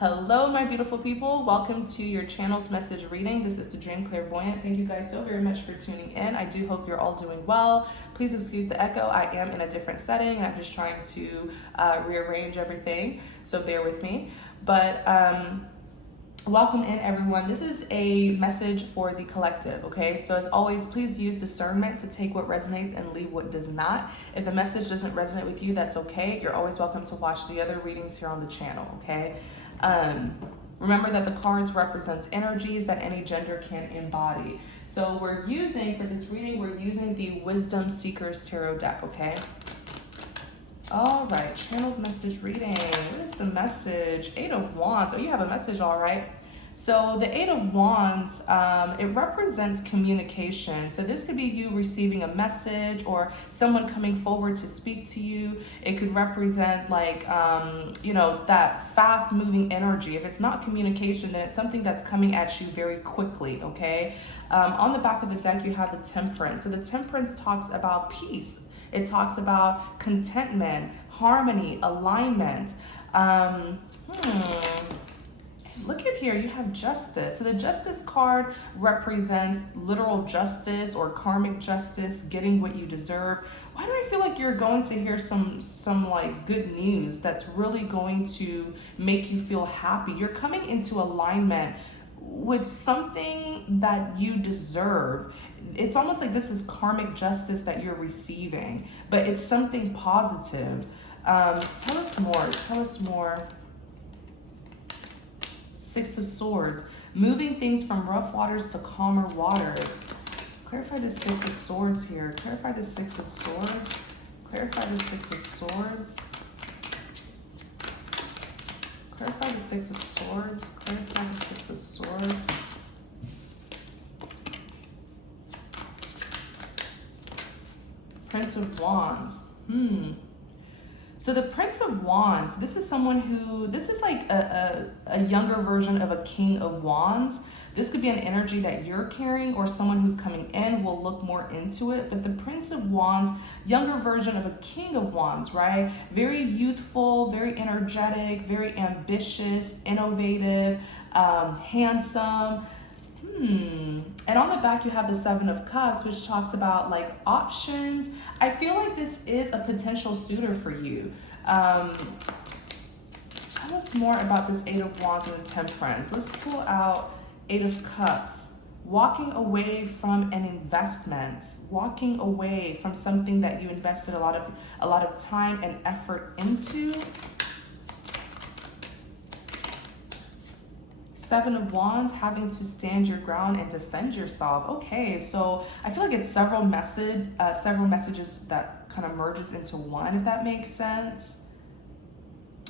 Hello, my beautiful people. Welcome to your channeled message reading. This is the Dream Clairvoyant. Thank you guys so very much for tuning in. I do hope you're all doing well. Please excuse the echo. I am in a different setting and I'm just trying to rearrange everything. So bear with me. But welcome in, everyone. This is a message for the collective, okay? So as always, please use discernment to take what resonates and leave what does not. If the message doesn't resonate with you, that's okay. You're always welcome to watch the other readings here on the channel, okay? Remember that the cards represents energies that any gender can embody. So we're using, for this reading, we're using the Wisdom Seekers Tarot deck, okay? All right, channeled message reading. What is the message? Eight of Wands. Oh, you have a message, all right. So the Eight of Wands, it represents communication. So this could be you receiving a message or someone coming forward to speak to you. It could represent like, that fast moving energy. If it's not communication, then it's something that's coming at you very quickly, okay? On the back of the deck, you have the Temperance. So the Temperance talks about peace. It talks about contentment, harmony, alignment. Look at here, you have Justice. So the Justice card represents literal justice or karmic justice, getting what you deserve. Why do I feel like you're going to hear some like good news that's really going to make you feel happy? You're coming into alignment with something that you deserve. It's almost like this is karmic justice that you're receiving, but it's something positive. Tell us more. Six of Swords, moving things from rough waters to calmer waters. Clarify the Six of Swords here. Clarify the Six of Swords. Clarify the Six of Swords. Clarify the Six of Swords. Clarify the Six of Swords. Prince of Wands. So the Prince of Wands, this is someone who, this is like a younger version of a King of Wands. This could be an energy that you're carrying or someone who's coming in. We'll look more into it. But the Prince of Wands, younger version of a King of Wands, right? Very youthful, very energetic, very ambitious, innovative, handsome. And on the back, you have the Seven of Cups, which talks about like options. I feel like this is a potential suitor for you. Tell us more about this Eight of Wands and the Temperance. Let's pull out Eight of Cups. Walking away from an investment, walking away from something that you invested a lot of time and effort into. Seven of Wands, having to stand your ground and defend yourself. Okay, so I feel like it's several messages that kind of merges into one, if that makes sense.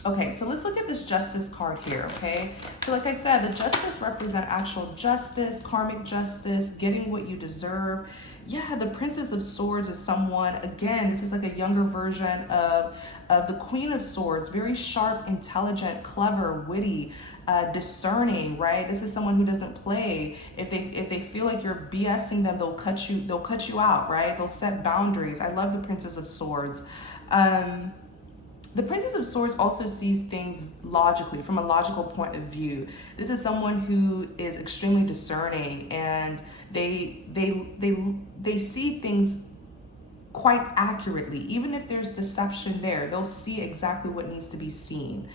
Okay, so let's look at this Justice card here, okay? So like I said, the Justice represent actual justice, karmic justice, getting what you deserve. Yeah, the Princess of Swords is someone, again, this is like a younger version of the Queen of Swords, very sharp, intelligent, clever, witty, discerning, right? This is someone who doesn't play. If they feel like you're BSing them, they'll cut you out, right? They'll set boundaries. I love the Princess of Swords. The Princess of Swords also sees things logically, from a logical point of view. This is someone who is extremely discerning, and they see things quite accurately. Even if there's deception there, they'll see exactly what needs to be seen.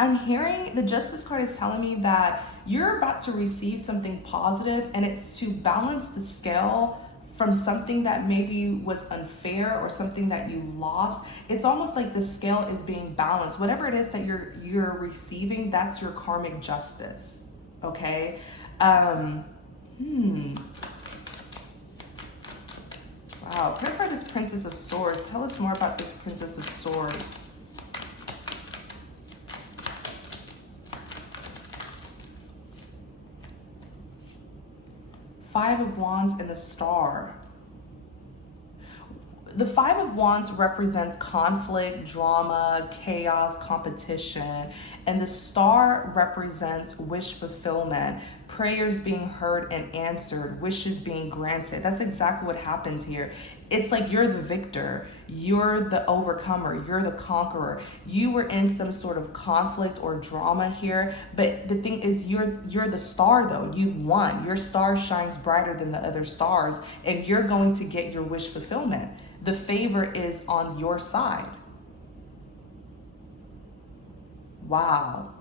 I'm hearing the Justice card is telling me that you're about to receive something positive, and it's to balance the scale from something that maybe was unfair or something that you lost. It's almost like the scale is being balanced. Whatever it is that you're receiving, that's your karmic justice. Okay? Wow. Clarify this Princess of Swords. Tell us more about this Princess of Swords. Five of Wands and the Star. The Five of Wands represents conflict, drama, chaos, competition, and the Star represents wish fulfillment, prayers being heard and answered, wishes being granted. That's exactly what happened here. It's like you're the victor, you're the overcomer, you're the conqueror. You were in some sort of conflict or drama here, but the thing is, you're the star though. You've won. Your star shines brighter than the other stars, and you're going to get your wish fulfillment. The favor is on your side. Wow.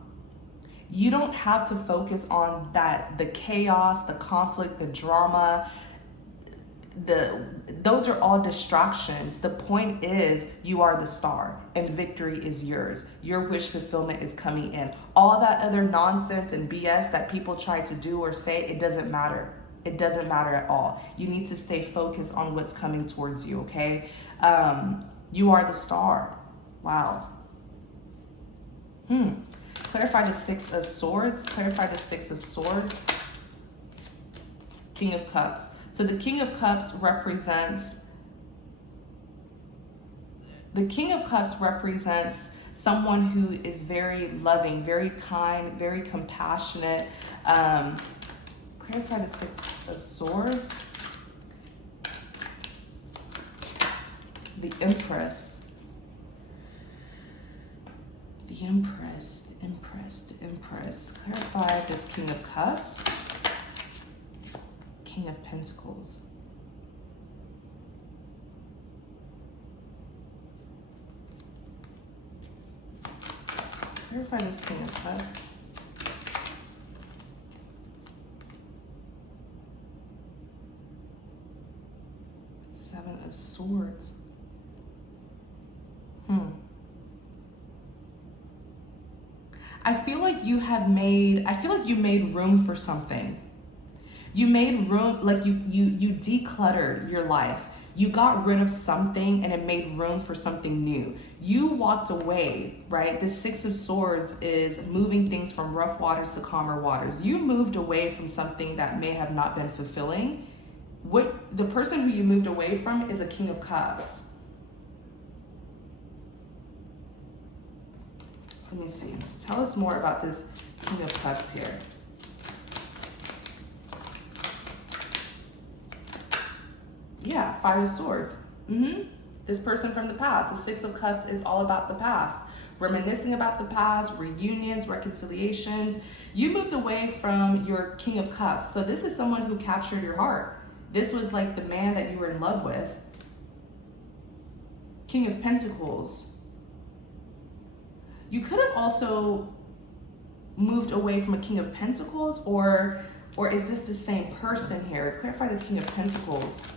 You don't have to focus on that, the chaos, the conflict, the drama. Those are all distractions. The point is, you are the star and victory is yours. Your wish fulfillment is coming in. All that other nonsense and BS that people try to do or say, it doesn't matter. It doesn't matter at all. You need to stay focused on what's coming towards you, okay? You are the star. Wow. Clarify the Six of Swords. Clarify the Six of Swords. King of Cups. So the King of Cups represents someone who is very loving, very kind, very compassionate. Clarify the Six of Swords. The Empress. The Empress, the Empress, the Empress. Clarify this King of Cups. King of Pentacles. Clarify this King of Cups. Seven of Swords. I feel like you made room for something. You made room, like you decluttered your life. You got rid of something and it made room for something new. You walked away, right? The Six of Swords is moving things from rough waters to calmer waters. You moved away from something that may have not been fulfilling. The person who you moved away from is a King of Cups. Let me see. Tell us more about this King of Cups here. Yeah, Five of Swords. This person from the past. The Six of Cups is all about the past. Reminiscing about the past, reunions, reconciliations. You moved away from your King of Cups. So this is someone who captured your heart. This was like the man that you were in love with. King of Pentacles. You could have also moved away from a King of Pentacles, or is this the same person here? Clarify the King of Pentacles.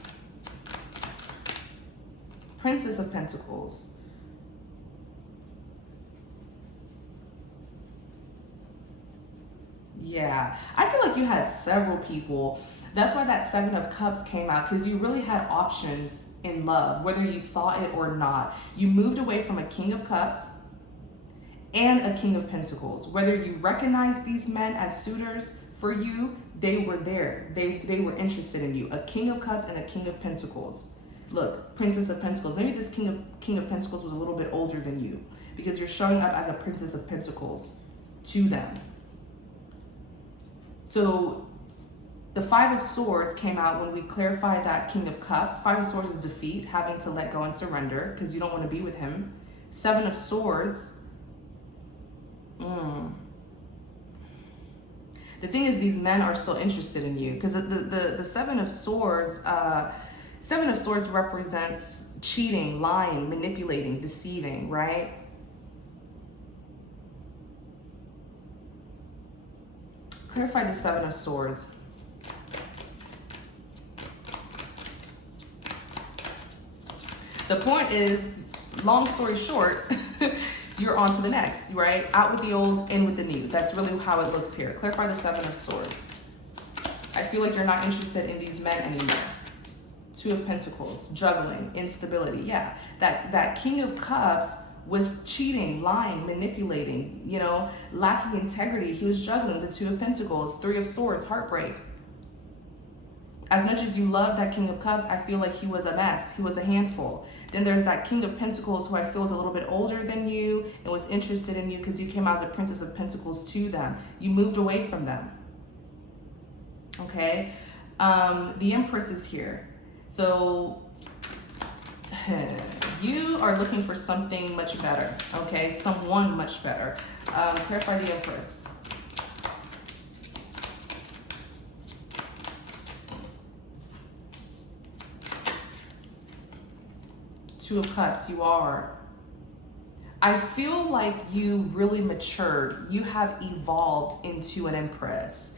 Princess of Pentacles. Yeah, I feel like you had several people. That's why that Seven of Cups came out, because you really had options in love, whether you saw it or not. You moved away from a King of Cups and a King of Pentacles. Whether you recognize these men as suitors for you, they were there. They were interested in you. A King of Cups and a King of Pentacles. Look, Princess of Pentacles. Maybe this King of Pentacles was a little bit older than you, because you're showing up as a Princess of Pentacles to them. So the Five of Swords came out when we clarified that King of Cups. Five of Swords is defeat, having to let go and surrender because you don't want to be with him. Seven of Swords. The thing is, these men are still interested in you, because the Seven of Swords represents cheating, lying, manipulating, deceiving, right? Clarify the Seven of Swords. The point is, long story short, you're on to the next, right? Out with the old, in with the new. That's really how it looks here. Clarify the Seven of Swords. I feel like you're not interested in these men anymore. Two of Pentacles, juggling, instability. Yeah, that King of Cups was cheating, lying, manipulating, lacking integrity. He was juggling. The Two of Pentacles, Three of Swords, heartbreak. As much as you love that King of Cups, I feel like he was a mess. He was a handful. Then there's that King of Pentacles, who I feel is a little bit older than you and was interested in you because you came out as a Princess of Pentacles to them. You moved away from them. Okay, the Empress is here. So you are looking for something much better, okay? Someone much better. Clarify the Empress. Two of Cups, you are. I feel like you really matured. You have evolved into an Empress.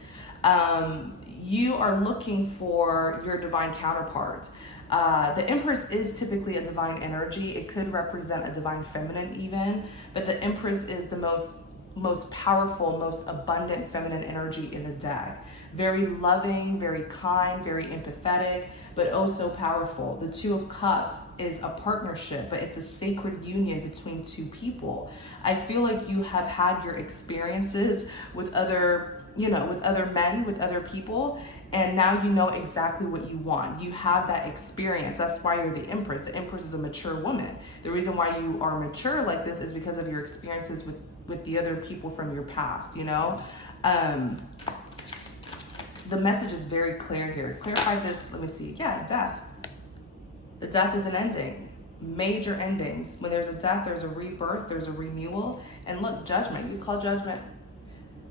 You are looking for your divine counterpart. The Empress is typically a divine energy. It could represent a divine feminine even, but the Empress is the most powerful, most abundant feminine energy in the deck. Very loving, very kind, very empathetic, but also powerful. The Two of Cups is a partnership, but it's a sacred union between two people. I feel like you have had your experiences with other, with other men, with other people, and now you know exactly what you want. You have that experience. That's why you're the Empress. The Empress is a mature woman. The reason why you are mature like this is because of your experiences with the other people from your past, The message is very clear here. Clarify this, let me see. Yeah, death. The death is an ending. Major endings. When there's a death, there's a rebirth, there's a renewal. And look, judgment. You call judgment.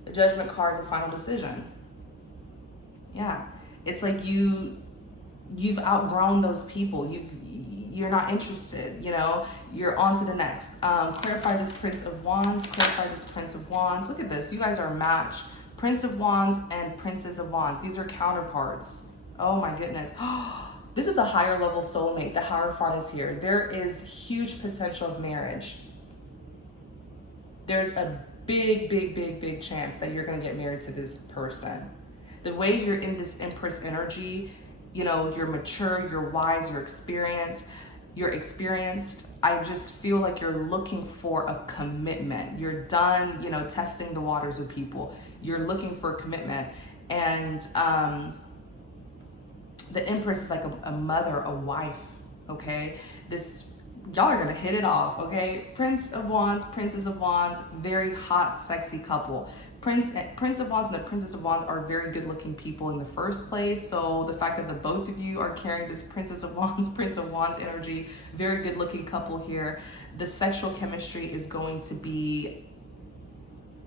The judgment card is a final decision. Yeah. It's like you've outgrown those people. You're not interested, You're on to the next. Clarify this Prince of Wands. Clarify this Prince of Wands. Look at this. You guys are a match. Prince of Wands and Princess of Wands. These are counterparts. Oh my goodness. This is a higher level soulmate. The Hierophant is here. There is huge potential of marriage. There's a big chance that you're going to get married to this person. The way you're in this Empress energy, you're mature, you're wise, you're experienced. I just feel like you're looking for a commitment. You're done, testing the waters with people. You're looking for a commitment. And the Empress is like a mother, a wife, okay? Y'all are gonna hit it off, okay? Prince of Wands, Princess of Wands, very hot, sexy couple. Prince of Wands and the Princess of Wands are very good looking people in the first place. So the fact that the both of you are carrying this Princess of Wands, Prince of Wands energy, very good looking couple here. The sexual chemistry is going to be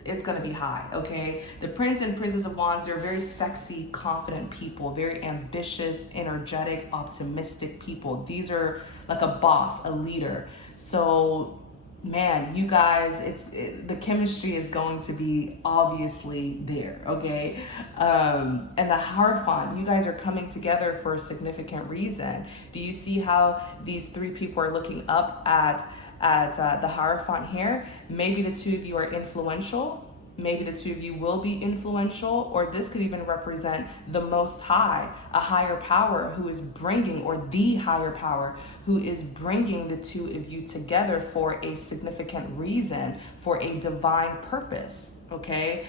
high, okay? The Prince and Princess of Wands, they're very sexy, confident people, very ambitious, energetic, optimistic people. These are like a boss, a leader. So, man, you guys, the chemistry is going to be obviously there, okay? And the Hierophant, you guys are coming together for a significant reason. Do you see how these three people are looking up at the Hierophant here? Maybe the two of you are influential. Maybe the two of you will be influential, or this could even represent the Most High, a higher power who is bringing, or the higher power who is bringing the two of you together for a significant reason, for a divine purpose, okay?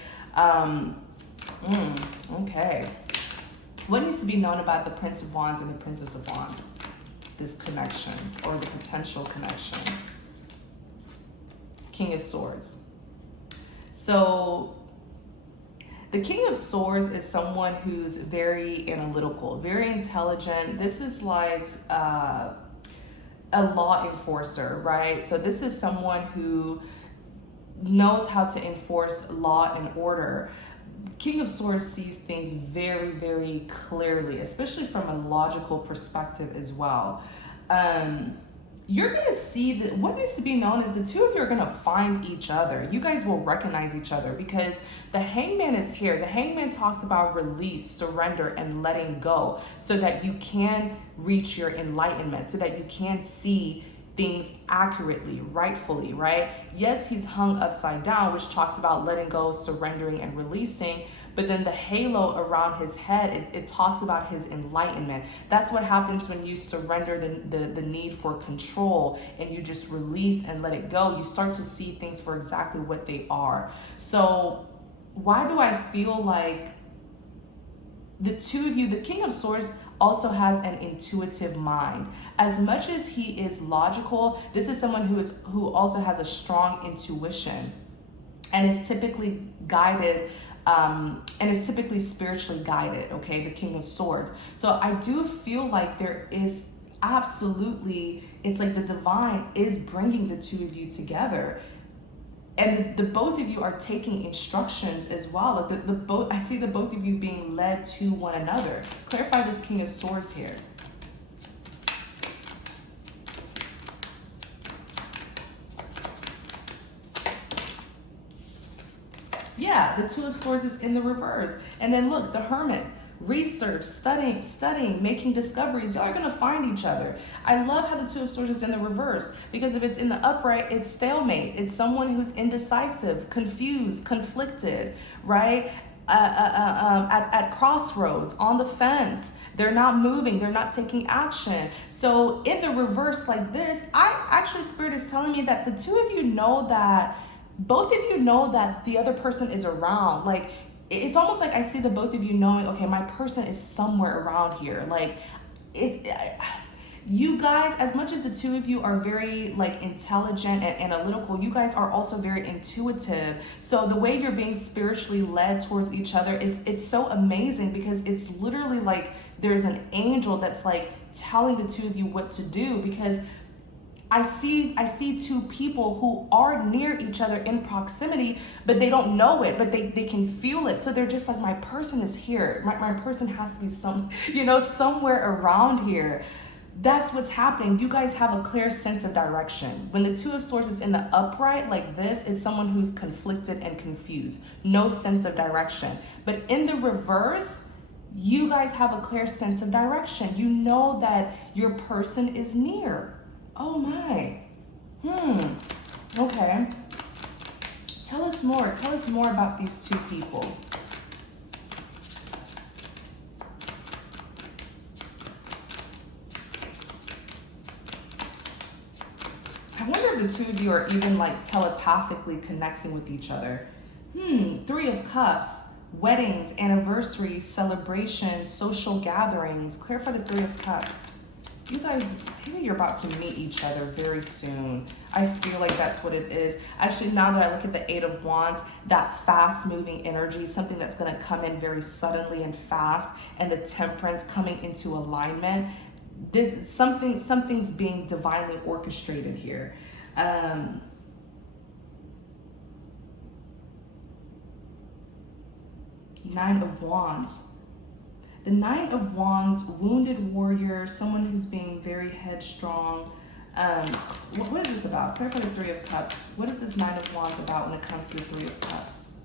Okay. What needs to be known about the Prince of Wands and the Princess of Wands? This connection, or the potential connection. King of Swords. So the King of Swords is someone who's very analytical, very intelligent. This is like a law enforcer, right? So this is someone who knows how to enforce law and order. King of Swords sees things very clearly, especially from a logical perspective as well. You're gonna see that what needs to be known is the two of you are gonna find each other. You guys will recognize each other because the Hangman is here. The Hangman talks about release, surrender, and letting go so that you can reach your enlightenment, so that you can see things accurately, rightfully, right? Yes, he's hung upside down, which talks about letting go, surrendering, and releasing. But then the halo around his head, it talks about his enlightenment. That's what happens when you surrender the need for control and you just release and let it go. You start to see things for exactly what they are. So why do I feel like the two of you, the King of Swords also has an intuitive mind. As much as he is logical, this is someone who also has a strong intuition and is typically guided and it's typically spiritually guided, okay, the King of Swords. So I do feel like there is absolutely, it's like the divine is bringing the two of you together. And the both of you are taking instructions as well. Like the both, I see the both of you being led to one another. Clarify this King of Swords here. Yeah, the Two of Swords is in the reverse. And then look, the Hermit. Research, studying, making discoveries. Y'all are gonna find each other. I love how the Two of Swords is in the reverse, because if it's in the upright, it's stalemate. It's someone who's indecisive, confused, conflicted, right? At crossroads, on the fence. They're not moving, they're not taking action. So in the reverse like this, Spirit is telling me that the two of you know that, both of you know that the other person is around. Like, it's almost like I see the both of you knowing, okay, my person is somewhere around here. Like, you guys, as much as the two of you are very like intelligent and analytical, you guys are also very intuitive. So the way you're being spiritually led towards each other it's so amazing, because it's literally like there's an angel that's like telling the two of you what to do, because I see two people who are near each other in proximity, but they don't know it, but they can feel it. So they're just like, my person is here. My person has to be somewhere around here. That's what's happening. You guys have a clear sense of direction. When the Two of Swords is in the upright like this, it's someone who's conflicted and confused. No sense of direction. But in the reverse, you guys have a clear sense of direction. You know that your person is near. Oh my. Okay. Tell us more. Tell us more about these two people. I wonder if the two of you are even like telepathically connecting with each other. Three of Cups. Weddings, anniversaries, celebrations, social gatherings. Clarify the Three of Cups. You guys, maybe you're about to meet each other very soon. I feel like that's what it is. Actually, now that I look at the Eight of Wands, that fast-moving energy, something that's going to come in very suddenly and fast, and the Temperance coming into alignment. Something's being divinely orchestrated here. Nine of Wands. The Nine of Wands, wounded warrior, someone who's being very headstrong. What is this about? Clarify the Three of Cups. What is this Nine of Wands about when it comes to the Three of Cups?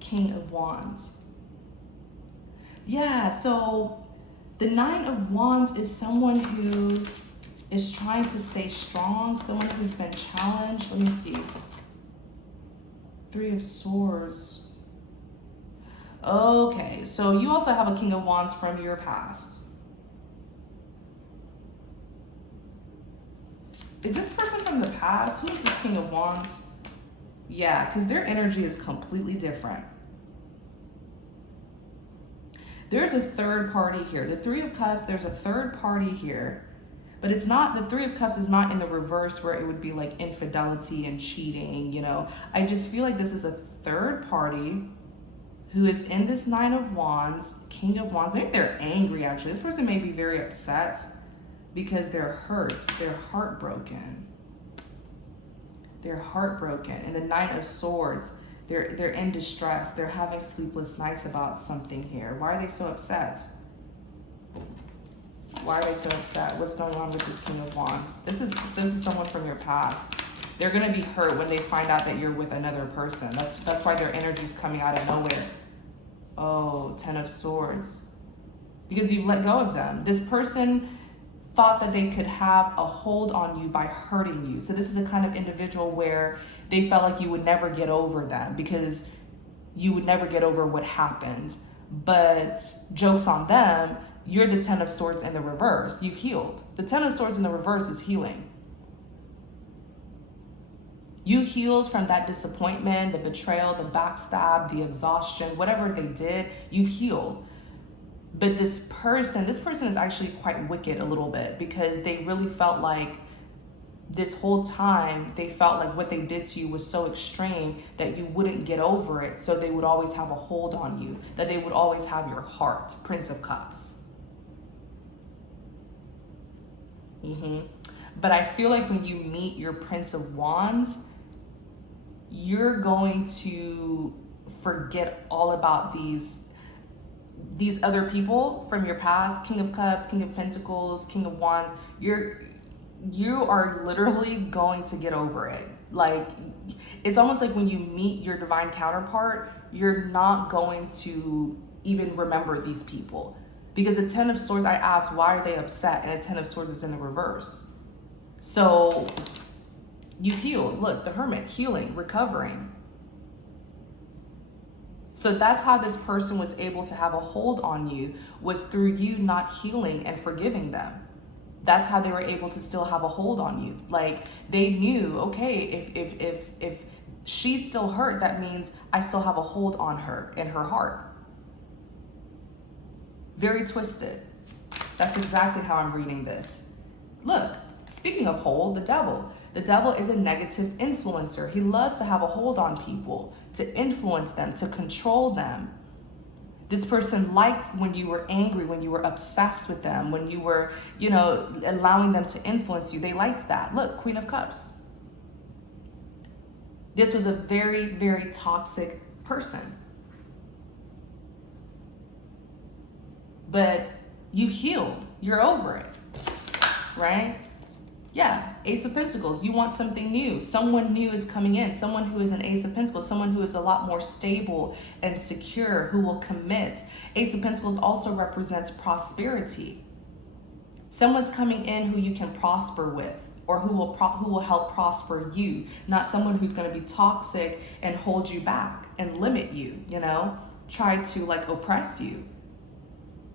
King of Wands. Yeah, so the Nine of Wands is someone who is trying to stay strong, someone who's been challenged. Let me see. Three of Swords. Okay, so you also have a King of Wands from your past. Is this person from the past? Who is this King of Wands? Yeah, because their energy is completely different. There's a third party here. The Three of Cups, there's a third party here. But it's not, the Three of Cups is not in the reverse where it would be like infidelity and cheating, you know. I just feel like this is a third party who is in this Nine of Wands, King of Wands. Maybe they're angry, actually. This person may be very upset because they're hurt. They're heartbroken. They're heartbroken. And the Nine of Swords, they're in distress. They're having sleepless nights about something here. Why are they so upset? Why are they so upset? What's going on with this King of Wands? This is someone from your past. They're going to be hurt when they find out that you're with another person. That's why their energy's coming out of nowhere. Oh, Ten of Swords. Because you've let go of them. This person thought that they could have a hold on you by hurting you. So this is a kind of individual where they felt like you would never get over them because you would never get over what happened. But joke's on them. You're the Ten of Swords in the reverse. You've healed. The Ten of Swords in the reverse is healing. You healed from that disappointment, the betrayal, the backstab, the exhaustion, whatever they did, you've healed. But this person is actually quite wicked a little bit, because they really felt like this whole time, they felt like what they did to you was so extreme that you wouldn't get over it. So they would always have a hold on you, that they would always have your heart. Prince of Cups. But I feel like when you meet your Prince of Wands, you're going to forget all about these other people from your past. King of Cups, King of Pentacles, King of Wands. You are literally going to get over it. Like, it's almost like when you meet your divine counterpart, you're not going to even remember these people. Because the Ten of Swords, I asked, why are they upset? And the Ten of Swords is in the reverse. So you healed. Look, the Hermit, healing, recovering. So that's how this person was able to have a hold on you, was through you not healing and forgiving them. That's how they were able to still have a hold on you. Like, they knew, okay, if she's still hurt, that means I still have a hold on her in her heart. Very twisted. That's exactly how I'm reading this. Look, speaking of hold, the devil. The devil is a negative influencer. He loves to have a hold on people, to influence them, to control them. This person liked when you were angry, when you were obsessed with them, when you were, allowing them to influence you. They liked that. Look, Queen of Cups. This was a very, very toxic person. But you healed. You're over it, right? Yeah, Ace of Pentacles. You want something new. Someone new is coming in. Someone who is an Ace of Pentacles. Someone who is a lot more stable and secure, who will commit. Ace of Pentacles also represents prosperity. Someone's coming in who you can prosper with, or who will help prosper you. Not someone who's going to be toxic and hold you back and limit you, try to oppress you.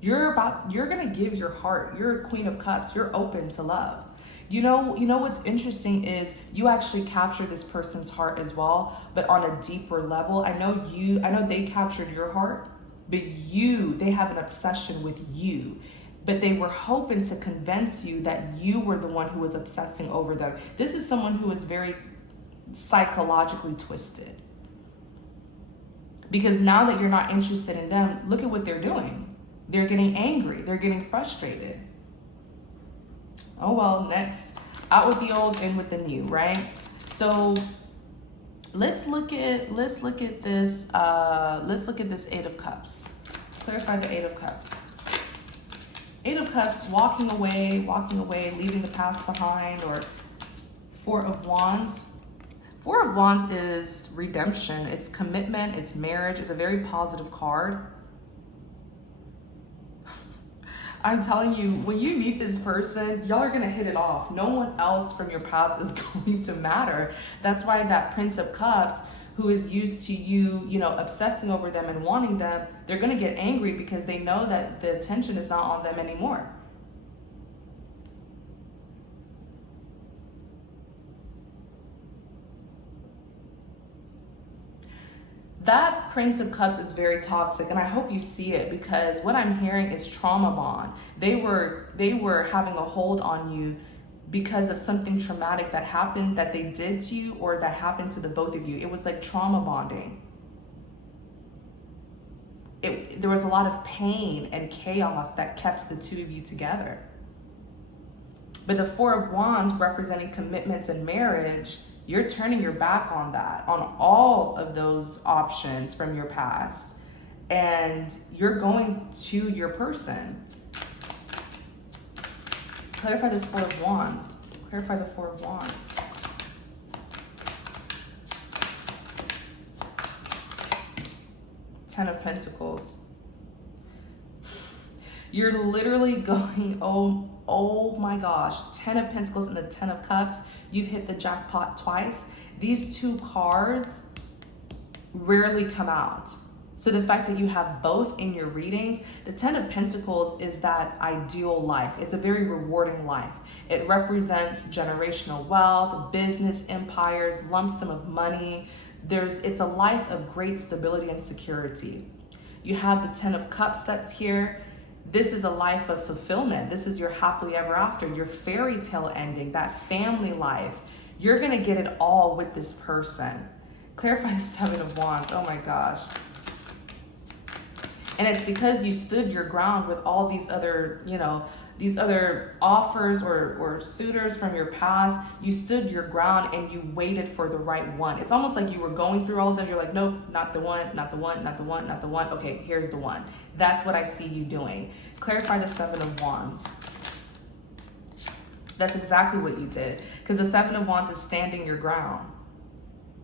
You're going to give your heart. You're a Queen of Cups. You're open to love. You know what's interesting is you actually capture this person's heart as well, but on a deeper level. I know they captured your heart, but they have an obsession with you. But they were hoping to convince you that you were the one who was obsessing over them. This is someone who is very psychologically twisted. Because now that you're not interested in them, look at what they're doing. They're getting angry. They're getting frustrated. Oh well, next. Out with the old, in with the new, right? So let's look at this. Let's look at this Eight of Cups. Clarify the Eight of Cups. Eight of Cups, walking away, leaving the past behind, or Four of Wands. Four of Wands is redemption. It's commitment. It's marriage. It's a very positive card. I'm telling you, when you meet this person, y'all are going to hit it off. No one else from your past is going to matter. That's why that Prince of Cups, who is used to you, obsessing over them and wanting them, they're going to get angry because they know that the attention is not on them anymore. That Prince of Cups is very toxic, and I hope you see it, because what I'm hearing is trauma bond. They were having a hold on you because of something traumatic that happened, that they did to you, or that happened to the both of you. It was like trauma bonding. There was a lot of pain and chaos that kept the two of you together. But the Four of Wands, representing commitments and marriage, you're turning your back on that, on all of those options from your past, and you're going to your person. Clarify this Four of Wands. Clarify the Four of Wands. Ten of Pentacles. You're literally going, oh my gosh, Ten of Pentacles and the Ten of Cups. You've hit the jackpot twice. These two cards rarely come out. So the fact that you have both in your readings, the Ten of Pentacles is that ideal life. It's a very rewarding life. It represents generational wealth, business empires, lump sum of money. It's a life of great stability and security. You have the Ten of Cups that's here. This is a life of fulfillment. This is your happily ever after, your fairy tale ending, that family life. You're gonna get it all with this person. Clarify the Seven of Wands. Oh my gosh. And it's because you stood your ground with all these other, you know, these other offers or suitors from your past. You stood your ground and you waited for the right one. It's almost like you were going through all of them. You're like, nope, not the one, not the one, not the one, not the one. Okay, here's the one. That's what I see you doing. Clarify the Seven of Wands. That's exactly what you did. Because the Seven of Wands is standing your ground,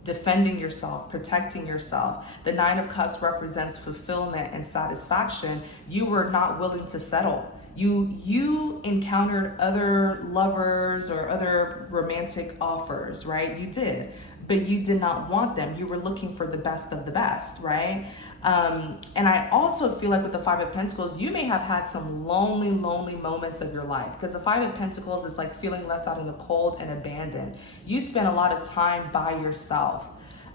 defending yourself, protecting yourself. The Nine of Cups represents fulfillment and satisfaction. You were not willing to settle. You encountered other lovers or other romantic offers, right? You did, but you did not want them. You were looking for the best of the best, right? And I also feel like with the Five of Pentacles, you may have had some lonely moments of your life, because the Five of Pentacles is like feeling left out in the cold and abandoned. You spent a lot of time by yourself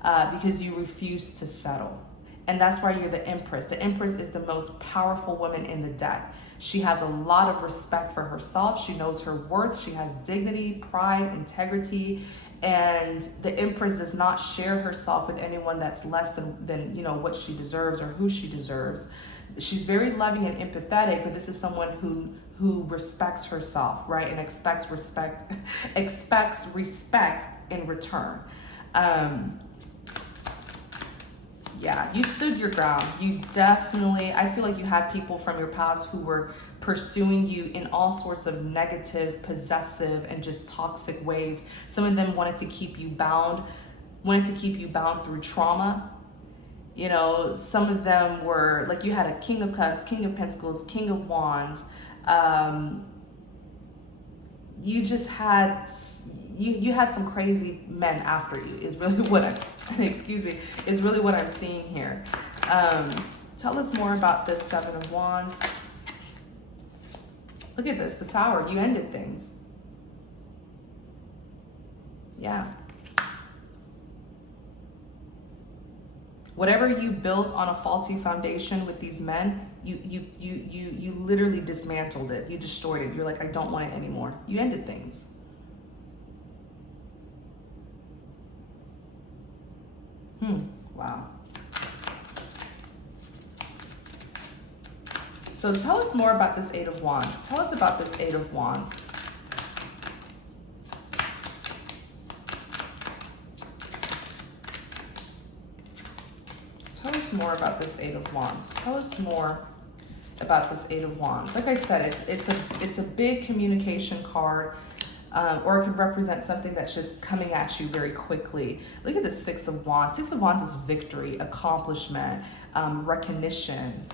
because you refused to settle. And that's why you're the Empress. The Empress is the most powerful woman in the deck. She has a lot of respect for herself. She knows her worth. She has dignity, pride, integrity. And the Empress does not share herself with anyone that's less than you know, what she deserves or who she deserves. She's very loving and empathetic, but this is someone who respects herself, right? And expects respect in return. Yeah, you stood your ground. You definitely, I feel like you had people from your past who were pursuing you in all sorts of negative, possessive, and just toxic ways. Some of them wanted to keep you bound through trauma. You know, some of them were, like, you had a King of Cups, King of Pentacles, King of Wands. You just had, you had some crazy men after you, is really what is really what I'm seeing here. Tell us more about this Seven of Wands. Look at this, the Tower. You ended things. Yeah. Whatever you built on a faulty foundation with these men, you literally dismantled it. You destroyed it. You're like, I don't want it anymore. You ended things. Wow. So tell us more about this Eight of Wands. Tell us about this Eight of Wands. Tell us more about this Eight of Wands. Tell us more about this Eight of Wands. Like I said, it's a big communication card. Or it could represent something that's just coming at you very quickly. Look at the Six of Wands. Six of Wands is victory, accomplishment, recognition.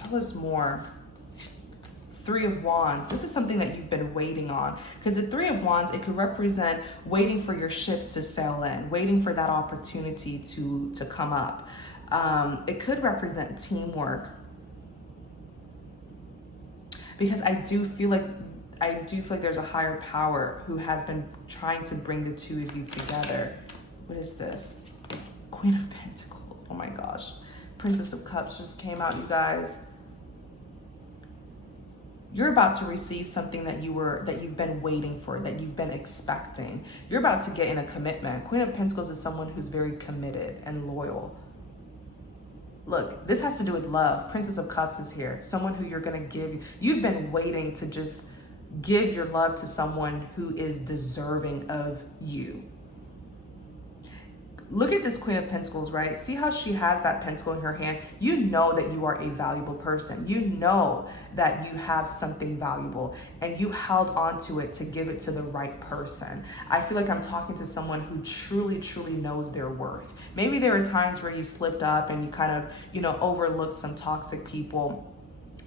Tell us more. Three of Wands. This is something that you've been waiting on. Because the Three of Wands, it could represent waiting for your ships to sail in, waiting for that opportunity to come up. It could represent teamwork. Because I do feel like there's a higher power who has been trying to bring the two of you together. What is this? Queen of Pentacles. Oh my gosh. Princess of Cups just came out, you guys. You're about to receive something that you've been waiting for, that you've been expecting. You're about to get in a commitment. Queen of Pentacles is someone who's very committed and loyal. Look, this has to do with love. Princess of Cups is here. Someone who you're going to give. You've been waiting to just give your love to someone who is deserving of you. Look at this Queen of Pentacles, right? See how she has that pentacle in her hand? You know that you are a valuable person. You know that you have something valuable, and you held on to it to give it to the right person. I feel like I'm talking to someone who truly, truly knows their worth. Maybe there are times where you slipped up and you kind of, you know, overlooked some toxic people.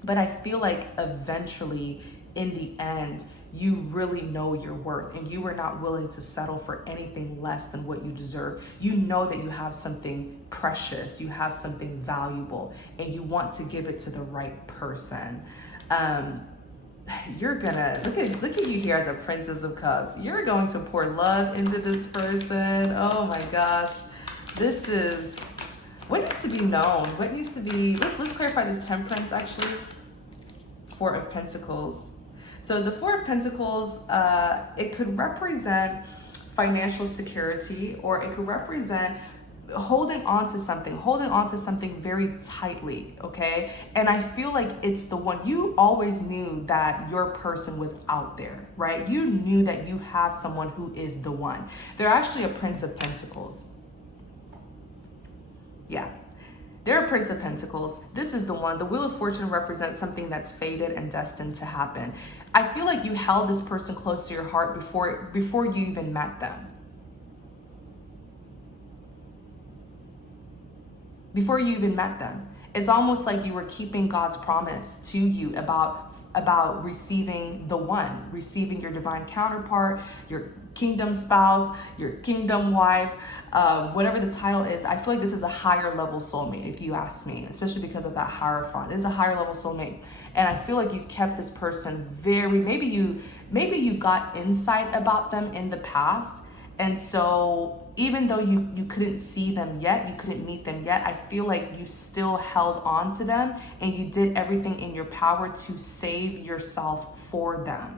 But I feel like eventually, in the end, you really know your worth, and you are not willing to settle for anything less than what you deserve. You know that you have something precious, you have something valuable, and you want to give it to the right person. You're gonna, look at you here as a Princess of Cups. You're going to pour love into this person. Oh my gosh. This is What needs to be known? What needs to be, let's clarify this Temperance actually. Four of Pentacles. So the Four of Pentacles, it could represent financial security, or it could represent holding on to something very tightly, okay? And I feel like it's the one. You always knew that your person was out there, right? You knew that you have someone who is the one. They're actually a Prince of Pentacles. Yeah, they're a Prince of Pentacles. This is the one. The Wheel of Fortune represents something that's fated and destined to happen. I feel like you held this person close to your heart before you even met them. Before you even met them. It's almost like you were keeping God's promise to you about receiving the one, receiving your divine counterpart, your kingdom spouse, your kingdom wife, whatever the title is. I feel like this is a higher level soulmate, if you ask me, especially because of that Hierophant. This is a higher level soulmate. And I feel like you kept this person maybe you got insight about them in the past. And so even though you couldn't see them yet, you couldn't meet them yet, I feel like you still held on to them and you did everything in your power to save yourself for them,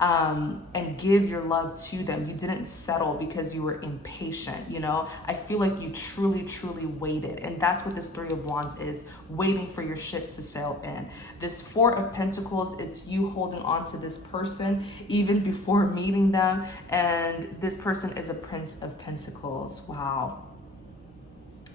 and give your love to them. You didn't settle because you were impatient, you know? I feel like you truly, truly waited. And that's what this Three of Wands is, waiting for your ships to sail in. This Four of Pentacles, it's you holding on to this person even before meeting them. And this person is a Prince of Pentacles. Wow.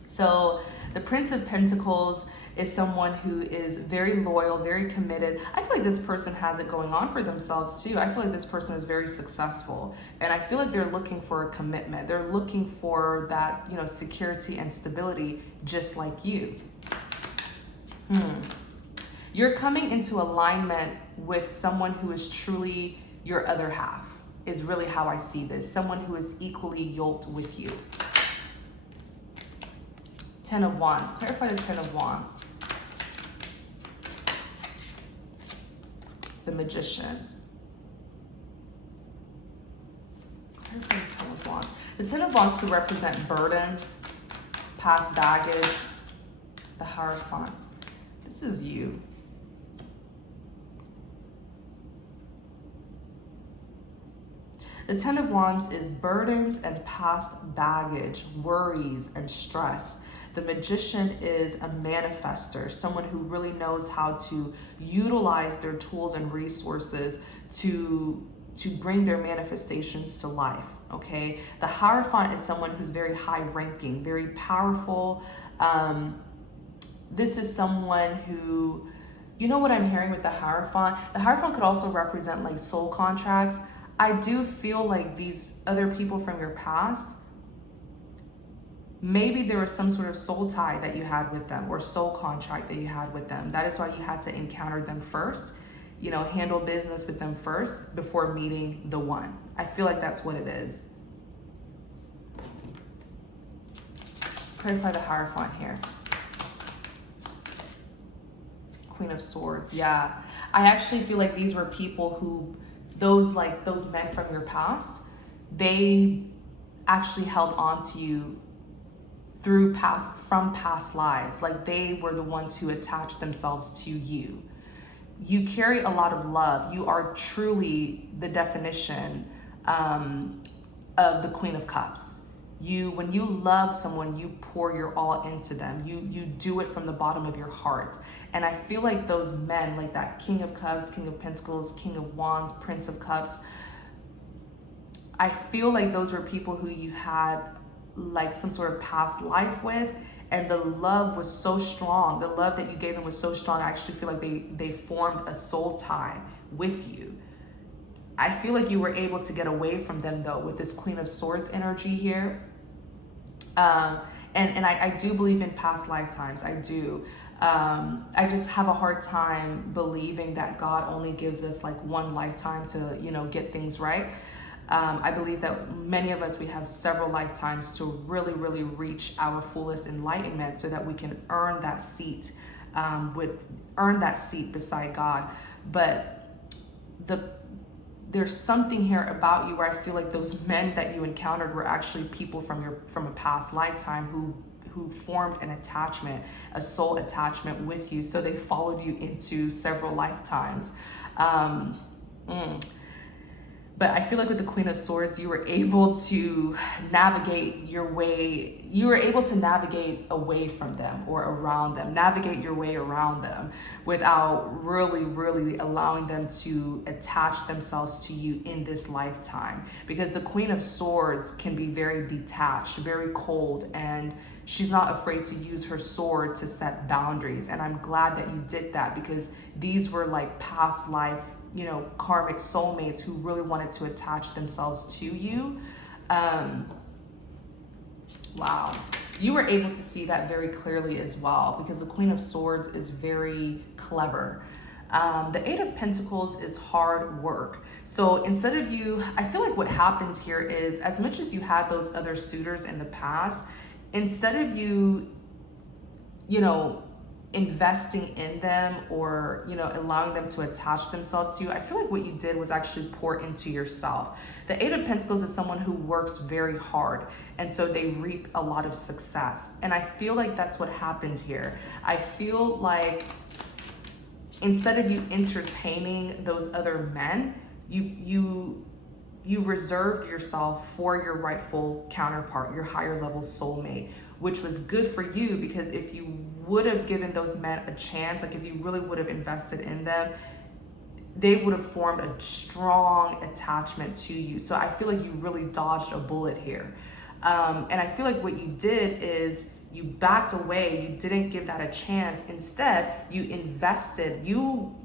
So the Prince of Pentacles is someone who is very loyal, very committed. I feel like this person has it going on for themselves too. I feel like this person is very successful, and I feel like they're looking for a commitment. They're looking for that, you know, security and stability, just like you. You're coming into alignment with someone who is truly your other half, is really how I see this. Someone who is equally yoked with you. Ten of Wands. Clarify the Ten of Wands. The Magician. Clarify the Ten of Wands. The Ten of Wands could represent burdens, past baggage. The Hierophant. This is you. The Ten of Wands is burdens and past baggage, worries and stress. The Magician is a manifester, someone who really knows how to utilize their tools and resources to bring their manifestations to life, okay? The Hierophant is someone who's very high ranking, very powerful. This is someone who, you know what I'm hearing with the Hierophant? The Hierophant could also represent like soul contracts. I do feel like these other people from your past, maybe there was some sort of soul tie that you had with them, or soul contract that you had with them. That is why you had to encounter them first, you know, handle business with them first before meeting the one. I feel like that's what it is. Clarify the Hierophant here. Queen of Swords, yeah. I actually feel like these were people who, those men from your past, they actually held on to you from past lives. Like they were the ones who attached themselves to you. You carry a lot of love. You are truly the definition of the Queen of Cups. When you love someone, you pour your all into them. You do it from the bottom of your heart. And I feel like those men, like that King of Cups, King of Pentacles, King of Wands, Prince of Cups, I feel like those were people who you had like some sort of past life with, and the love was so strong. The love that you gave them was so strong. I actually feel like they formed a soul tie with you. I feel like you were able to get away from them though with this Queen of Swords energy here. And I do believe in past lifetimes. I do. I just have a hard time believing that God only gives us like one lifetime to, you know, get things right. I believe that many of us, we have several lifetimes to really, really reach our fullest enlightenment so that we can earn that seat, beside God. But there's something here about you where I feel like those men that you encountered were actually people from a past lifetime who formed an attachment, a soul attachment with you. So they followed you into several lifetimes. But I feel like with the Queen of Swords, you were able to navigate your way. You were able to navigate away from them or around them, navigate your way around them without really allowing them to attach themselves to you in this lifetime. Because the Queen of Swords can be very detached, very cold, and she's not afraid to use her sword to set boundaries. And I'm glad that you did that, because these were like past life, you know, karmic soulmates who really wanted to attach themselves to you. Wow. You were able to see that very clearly as well, because the Queen of Swords is very clever. The Eight of Pentacles is hard work. So instead of you, I feel like what happened here is, as much as you had those other suitors in the past, instead of you, you know, investing in them or, you know, allowing them to attach themselves to you, I feel like what you did was actually pour into yourself. The Eight of Pentacles is someone who works very hard, and so they reap a lot of success. And I feel like that's what happened here. I feel like instead of you entertaining those other men, you reserved yourself for your rightful counterpart, your higher level soulmate, which was good for you, because if you would have given those men a chance, like if you really would have invested in them, they would have formed a strong attachment to you. So I feel like you really dodged a bullet here. And I feel like what you did is you backed away. You didn't give that a chance. Instead, you invested. You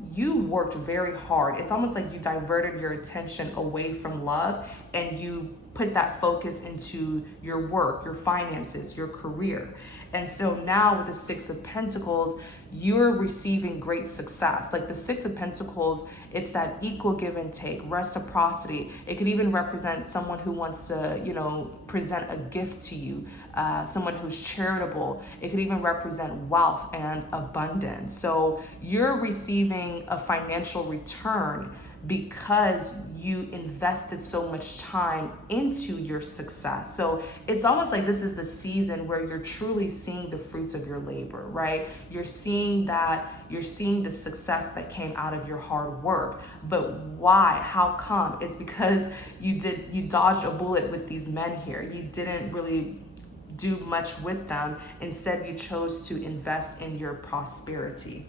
worked very hard. It's almost like you diverted your attention away from love, and you put that focus into your work, your finances, your career. And so now with the Six of Pentacles, you're receiving great success. Like the Six of Pentacles, it's that equal give and take, reciprocity. It could even represent someone who wants to, you know, present a gift to you, someone who's charitable. It could even represent wealth and abundance. So you're receiving a financial return because you invested so much time into your success. So it's almost like this is the season where you're truly seeing the fruits of your labor, right? You're seeing the success that came out of your hard work. But why? How come? It's because you dodged a bullet with these men here. You didn't really do much with them. Instead, you chose to invest in your prosperity.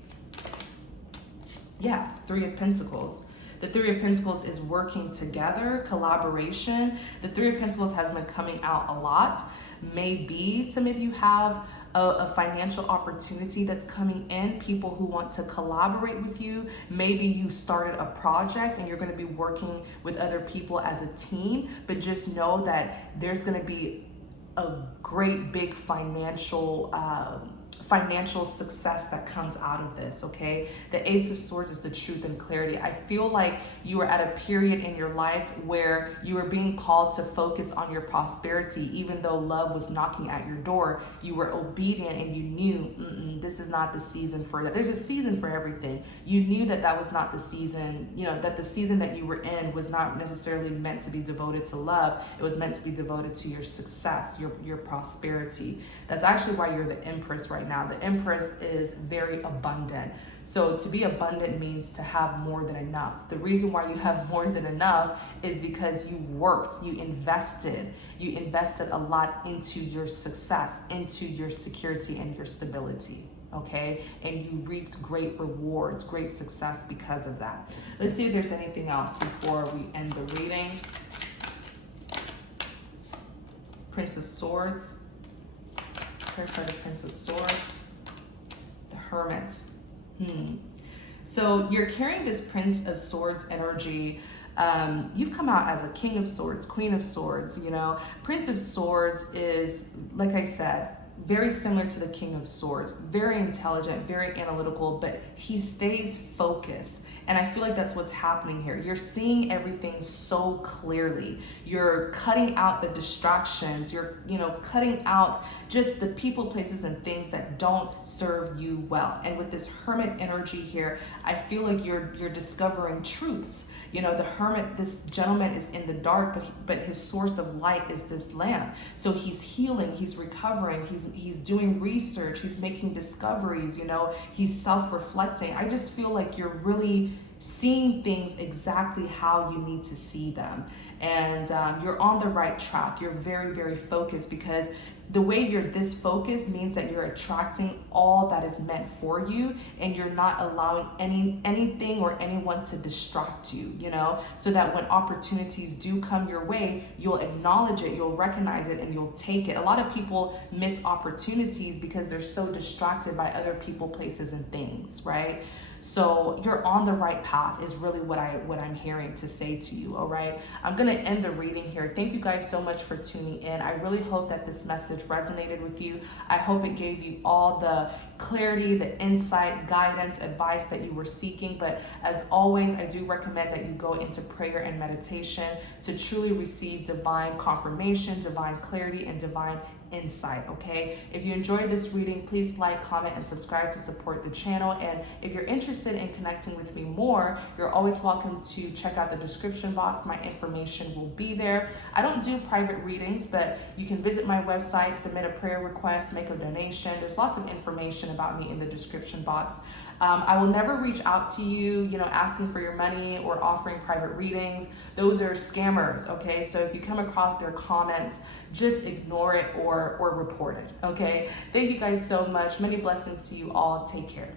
Yeah, Three of Pentacles. The Three of Pentacles is working together, collaboration. The Three of Pentacles has been coming out a lot. Maybe some of you have a financial opportunity that's coming in, people who want to collaborate with you. Maybe you started a project and you're going to be working with other people as a team, but just know that there's going to be a great big financial success that comes out of this, okay? The Ace of Swords is the truth and clarity. I feel like you were at a period in your life where you were being called to focus on your prosperity. Even though love was knocking at your door, you were obedient and you knew, this is not the season for that. There's a season for everything. You knew that that was not the season, you know, that the season that you were in was not necessarily meant to be devoted to love. It was meant to be devoted to your success, your prosperity. That's actually why you're the Empress right now. The Empress is very abundant. So to be abundant means to have more than enough. The reason why you have more than enough is because you worked, you invested a lot into your success, into your security and your stability, okay? And you reaped great rewards, great success because of that. Let's see if there's anything else before we end the reading. Prince of Swords. Third card of Prince of Swords. The Hermit. So you're carrying this Prince of Swords energy. You've come out as a King of Swords, Queen of Swords, you know. Prince of Swords is, like I said, very similar to the King of Swords. Very intelligent, very analytical, but he stays focused. And I feel like that's what's happening here. You're seeing everything so clearly. You're cutting out the distractions. You're, cutting out just the people, places, and things that don't serve you well. And with this Hermit energy here, I feel like you're discovering truths. You know, the hermit, this gentleman is in the dark, but his source of light is this lamp. So he's healing, he's recovering, he's doing research, he's making discoveries, you know, he's self-reflecting. I just feel like you're really seeing things exactly how you need to see them. And you're on the right track. You're very, very focused, because the way you're this focused means that you're attracting all that is meant for you, and you're not allowing anything or anyone to distract you, you know, so that when opportunities do come your way, you'll acknowledge it, you'll recognize it, and you'll take it. A lot of people miss opportunities because they're so distracted by other people, places, and things, right? So you're on the right path is really what I'm hearing to say to you. All right, I'm gonna end the reading here. Thank you guys so much for tuning in. I really hope that this message resonated with you. I hope it gave you all the clarity, the insight, guidance, advice that you were seeking. But as always, I do recommend that you go into prayer and meditation to truly receive divine confirmation, divine clarity, and divine insight. Okay, if you enjoyed this reading, please like, comment, and subscribe to support the channel. And if you're interested in connecting with me more, you're always welcome to check out the description box. My information will be there. I don't do private readings, but you can visit my website, submit a prayer request, make a donation. There's lots of information about me in the description box. I will never reach out to you, you know, asking for your money or offering private readings. Those are scammers, okay? So if you come across their comments, just ignore it or report it, okay? Thank you guys so much. Many blessings to you all. Take care.